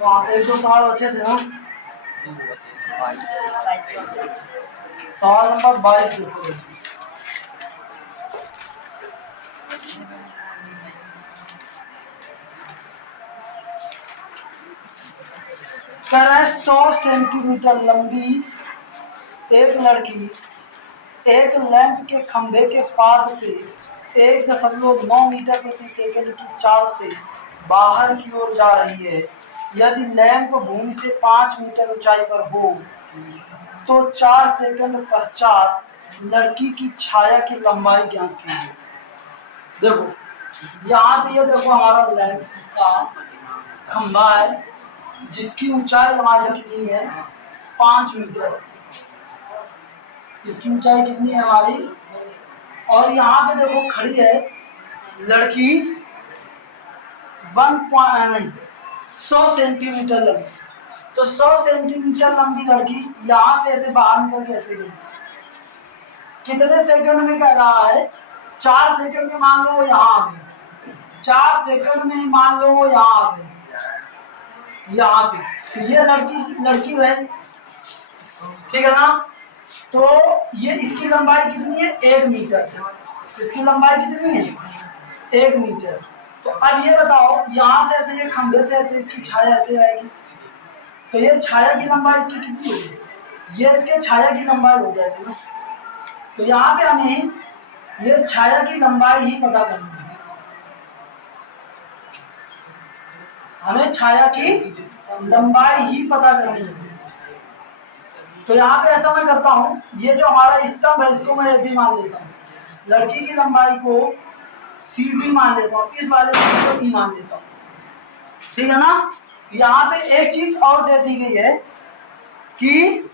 वहाँ एक दो सवाल बचे थे ना। सवाल नंबर 22 देखो। कह रहा है 100 सेंटीमीटर लंबी एक लड़की एक लैंप के खंभे के पाद से 1.9 मीटर प्रति सेकंड की चाल से बाहर की ओर जा रही है। यदि लैंप भूमि से 5 मीटर ऊंचाई पर हो तो 4 सेकंड पश्चात लड़की की छाया की लंबाई ज्ञात कीजिए। देखो यहाँ पे ये देखो हमारा लैंप का खंभा है जिसकी ऊंचाई हमारी कितनी है 5 मीटर। इसकी ऊंचाई कितनी है हमारी, और यहाँ पे देखो खड़ी है लड़की 100 सेंटीमीटर लंबी। तो 100 सेंटीमीटर लंबी लड़की यहाँ से ऐसे बाहर निकल के ऐसे गई, कितने सेकंड में कह रहा है 4 सेकंड में मान लो वो यहाँ आ गई, 4 सेकंड में ही मान लो वो यहाँ आ गई यहाँ पे। तो ये लड़की है, ठीक है ना। तो ये इसकी लंबाई कितनी है 1 मीटर। इसकी लंबाई कितनी है 1 मीटर। तो अब ये बताओ यहाँ से ऐसे ये खंभे से ऐसे इसकी छाया ऐसे आएगी, तो ये छाया की लंबाई इसकी कितनी होगी, ये इसके छाया की लंबाई हो जाएगी ना। तो यहाँ पे हमें ये छाया की लंबाई ही पता करनी है, हमें छाया की लंबाई ही पता करनी है। तो यहाँ पे ऐसा मैं करता हूँ, ये जो हमारा स्तंभ है इसको मैं भी मान लेता हूँ, लड़की की लंबाई को CD मान लेता हूँ, इस वाले को E मान लेता हूँ, ठीक है ना। यहाँ पे एक चीज और दे दी गई है कि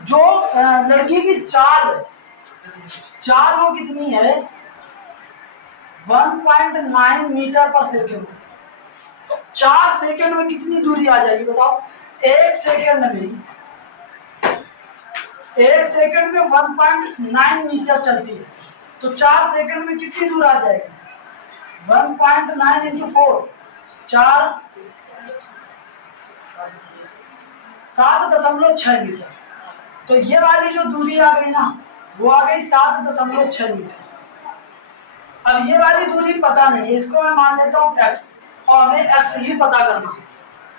जो लड़की की चाल वो कितनी है 1.9 मीटर पर सेकंड। तो 4 सेकंड में कितनी दूरी आ जाएगी बताओ। एक सेकंड में 1.9 मीटर चलती है, तो 4 सेकंड में कितनी दूर आ जाएगी 1.9 इंटू 4 4 7.6 मीटर। तो ये वाली जो दूरी आ गई ना वो आ गई 7.6 मीटर। अब ये वाली दूरी पता नहीं है, इसको मैं मान लेता हूँ x, और हमें x ही पता करना है।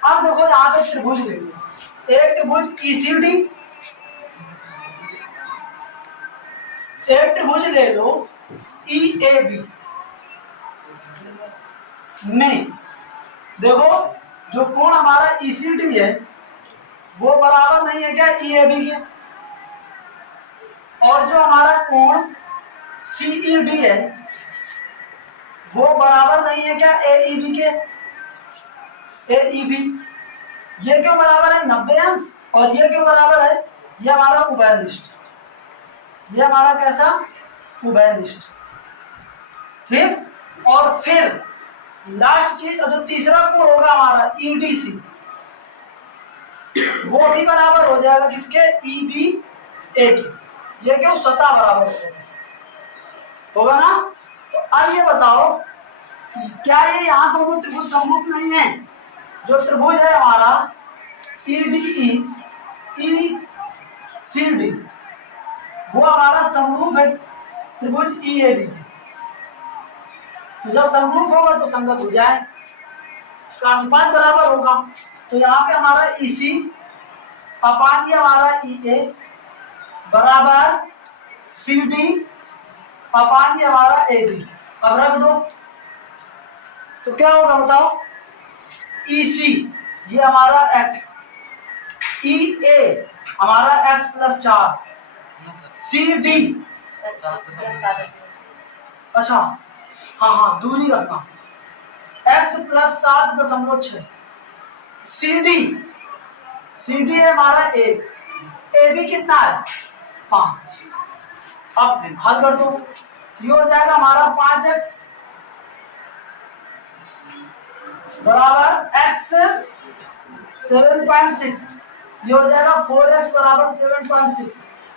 अब देखो यहाँ पे त्रिभुज ले लो, एक त्रिभुज ECD, एक त्रिभुज ले लो EAB में। देखो जो कोण हमारा ECD है वो बराबर नहीं है क्या EAB के, और जो हमारा कोण CED है वो बराबर नहीं है क्या AEB के, AEB। ये क्यों बराबर है 90 अंश, और ये क्यों बराबर है, ये हमारा उभयनिष्ठ, ये हमारा कैसा उभयनिष्ठ, ठीक। और फिर लास्ट चीज जो तीसरा कोण होगा हमारा EDC, वो भी बराबर हो जाएगा किसके EBA के। ये क्यों सतह बराबर होगा ना। तो अब ये बताओ क्या ये यहाँ दोनों त्रिभुज समरूप नहीं है। जो त्रिभुज है हमारा EDE ECD वो हमारा समरूप है त्रिभुज EAB। तो जब समरूप होगा तो संगत हो जाए, का अनुपात बराबर होगा। तो यहाँ पे हमारा EC अपान ये हमारा EA बराबर CD अपान ये हमारा AB। अब रख दो तो क्या होगा बताओ, EC ये हमारा x, EA हमारा x+4, CD अच्छा हाँ दूरी रखना x+7.6, CD है हमारा 1, AB कितना है 5। अब हल कर दो, ये हो जाएगा हमारा 5x बराबर x 7.6, ये हो जाएगा 4x बराबर 7.6।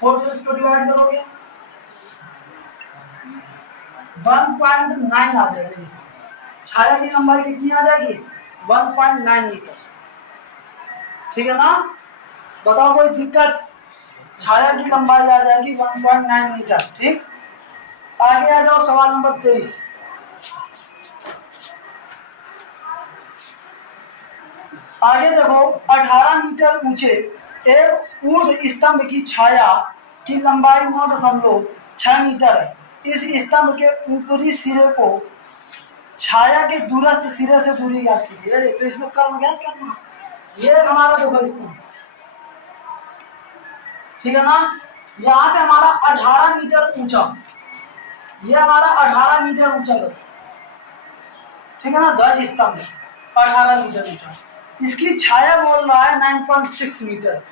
4 से इसको डिवाइड करोगे 1.9 आ जाएगा। छाया की लंबाई कितनी आ जाएगी 1.9 मीटर। ठीक है ना, बताओ कोई दिक्कत? छाया की लंबाई आ जाएगी 1.9 मीटर। ठीक, आगे आ जाओ सवाल नंबर 23। आगे देखो, 18 मीटर ऊंचे एक ऊर्ध्व स्तंभ की छाया की लंबाई 9.6 मीटर है। इस स्तंभ के ऊपरी सिरे को छाया के दूरस्थ सिरे से दूरी ज्ञात कीजिए। अरे तो इसमें कर्म ज्ञात करना, ये हमारा देखो स्तंभ, ठीक है ना, यहाँ पे हमारा 18 मीटर ऊंचा, ये हमारा 18 मीटर ऊंचा देखो, ठीक है ना, ध्वज स्तंभ 18 मीटर ऊंचा, इसकी छाया बोल रहा है 9.6 मीटर।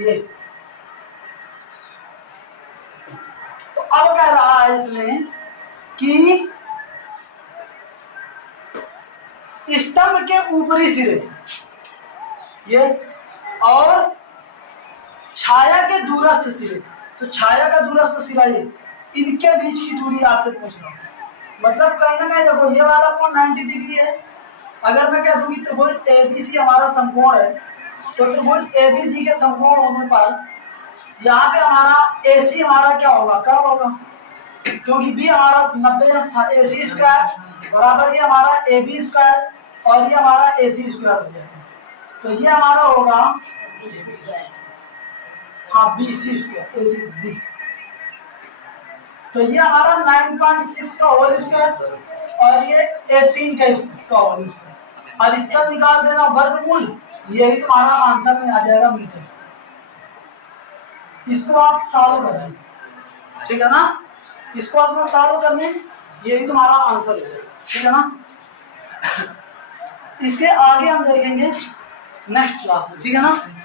ये तो अब कह रहा है इसमें कि स्तंभ के ऊपरी सिरे ये और छाया के दूरस्थ सिरे, तो छाया का दूरस्थ सिरा ये, इनके बीच की दूरी आपसे पूछ रहा हूं। मतलब कहीं ना कहीं देखो, ये वाला कोण 90 डिग्री है। अगर मैं कह दूं कि त्रिभुज एबीसी हमारा समकोण है, तो त्रिभुज एबीसी के समकोण होने पर यहाँ पे हमारा एसी हमारा क्या होगा, कर्व होगा, क्योंकि बी हमारा 90 था। एसी स्क्वायर बराबर ये हमारा एबी स्क्वायर और ये हमारा एसी स्क्वायर हो गया, तो ये हमारा होगा हाँ बीसी स्क्वायर, एसी 20, तो ये हमारा 9.6 का होल स्क्वायर और ये 18 का होल स्क्वायर। अब इसका निकाल देना वर्गमूल, ये भी तुम्हारा आंसर में आ जाएगा मीटर। इसको आप सॉल्व करें, ठीक है ना, इसको अपना सॉल्व करने, ये भी तुम्हारा आंसर हो जाएगा, ठीक है ना। इसके आगे हम देखेंगे नेक्स्ट क्लास में, ठीक है ना।